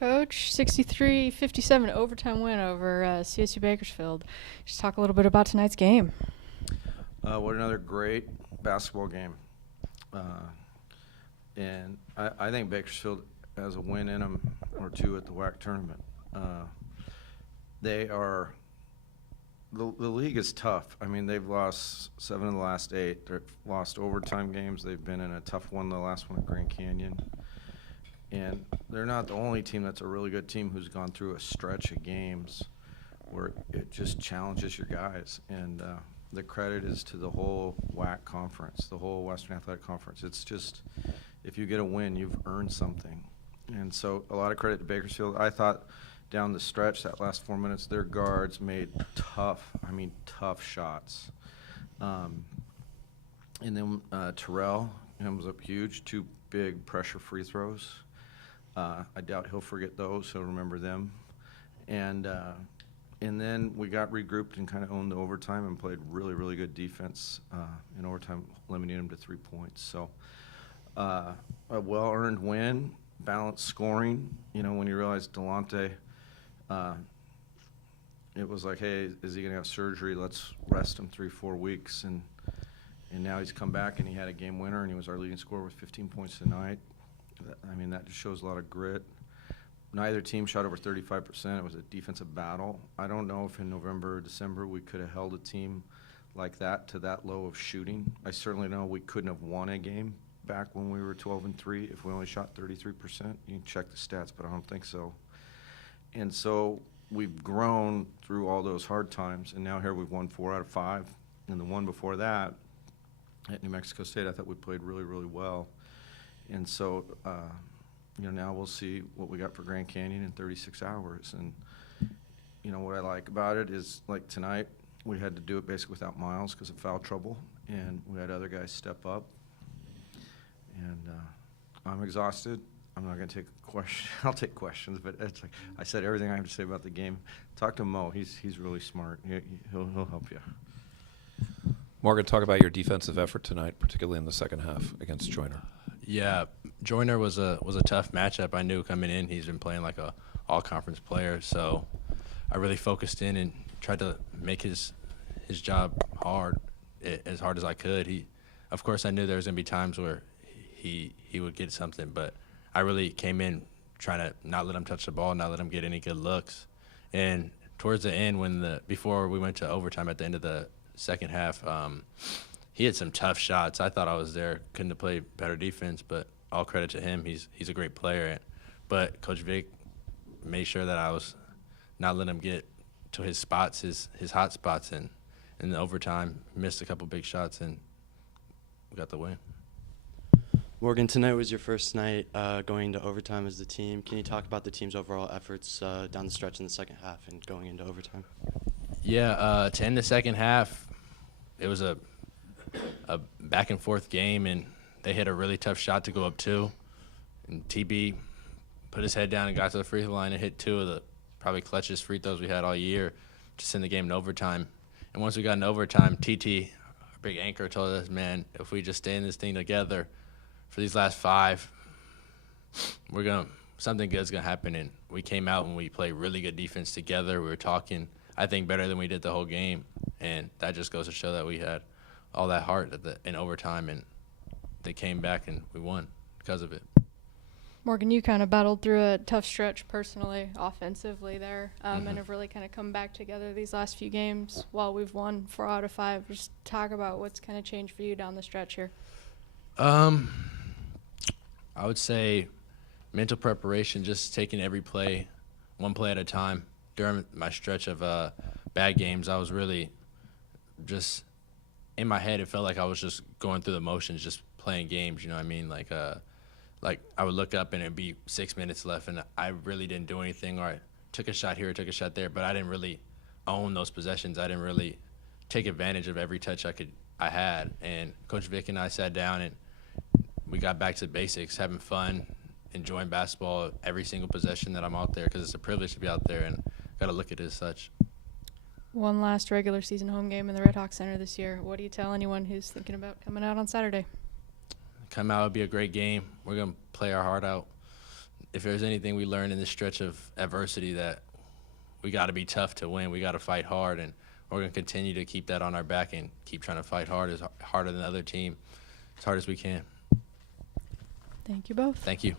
Coach. 63-57 overtime win over CSU Bakersfield. Just talk a little bit about tonight's game. What another great basketball game. And I think Bakersfield has a win in them or two at the WAC tournament. They are the league is tough. I mean, they've lost 7 of the last 8. They've lost overtime games. They've been in a tough one, the last one at Grand Canyon. And they're not the only team that's a really good team who's gone through a stretch of games where it just challenges your guys. And the credit is to the whole WAC conference, the whole Western Athletic Conference. It's just, if you get a win, you've earned something. And so a lot of credit to Bakersfield. I thought down the stretch, that last 4 minutes, their guards made tough shots. And then Terrell comes up huge, 2 big pressure free throws. I doubt he'll forget those. He'll remember them. And then we got regrouped and kind of owned the overtime and played really, really good defense in overtime, limiting them to 3 points. So a well-earned win, balanced scoring. You know, when you realize Delonte, it was like, hey, is he going to have surgery? Let's rest him 3-4 weeks. And now he's come back and he had a game winner and he was our leading scorer with 15 points tonight. I mean, that just shows a lot of grit. Neither team shot over 35%. It was a defensive battle. I don't know if in November or December we could have held a team like that to that low of shooting. I certainly know we couldn't have won a game back when we were 12-3 if we only shot 33%. You can check the stats, but I don't think so. And so we've grown through all those hard times, and now here we've won 4 out of 5. And the one before that at New Mexico State, I thought we played really, really well. And so, you know, now we'll see what we got for Grand Canyon in 36 hours. And, you know, what I like about it is, like tonight, we had to do it basically without Miles because of foul trouble, and we had other guys step up. And I'm exhausted. I'm not going to take a question. I'll take questions, but it's like I said everything I have to say about the game. Talk to Mo. He's really smart. He'll help you. Morgan, talk about your defensive effort tonight, particularly in the second half against Joyner. Yeah, Joyner was a tough matchup. I knew coming in he's been playing like a all-conference player, so I really focused in and tried to make his job as hard as I could. Of course, I knew there was going to be times where he would get something, but I really came in trying to not let him touch the ball, not let him get any good looks. And towards the end, before we went to overtime at the end of the second half, he had some tough shots. I thought I was there, couldn't have played better defense, but all credit to him. He's a great player. But Coach Vic made sure that I was not letting him get to his spots, his hot spots, and in the overtime missed a couple big shots and we got the win. Morgan, tonight was your first night going to overtime as the team. Can you talk about the team's overall efforts down the stretch in the second half and going into overtime? Yeah, to end the second half, it was a back-and-forth game, and they hit a really tough shot to go up 2. And TB put his head down and got to the free throw line and hit 2 of the probably clutchest free throws we had all year to send the game to overtime. And once we got into overtime, TT, our big anchor, told us, man, if we just stay in this thing together for these last 5, something good's going to happen. And we came out and we played really good defense together. We were talking, I think, better than we did the whole game. And that just goes to show that we had all that heart in overtime, and they came back and we won because of it. Morgan, you kind of battled through a tough stretch personally, offensively there, and have really kind of come back together these last few games while we've won 4 out of 5. Just talk about what's kind of changed for you down the stretch here. I would say mental preparation, just taking every play, one play at a time. During my stretch of bad games, I was really just in my head. It felt like I was just going through the motions, just playing games. You know what I mean? Like I would look up and it'd be 6 minutes left, and I really didn't do anything, or I took a shot here, took a shot there, but I didn't really own those possessions. I didn't really take advantage of every touch I had. And Coach Vic and I sat down and we got back to the basics, having fun, enjoying basketball every single possession that I'm out there, because it's a privilege to be out there and got to look at it as such. One last regular season home game in the Redhawks Center this year. What do you tell anyone who's thinking about coming out on Saturday? Come out, it'll be a great game. We're going to play our heart out. if there's anything we learned in this stretch of adversity, that we got to be tough to win. We got to fight hard, and we're going to continue to keep that on our back and keep trying to fight hard, as harder than the other team, as hard as we can. Thank you both. Thank you.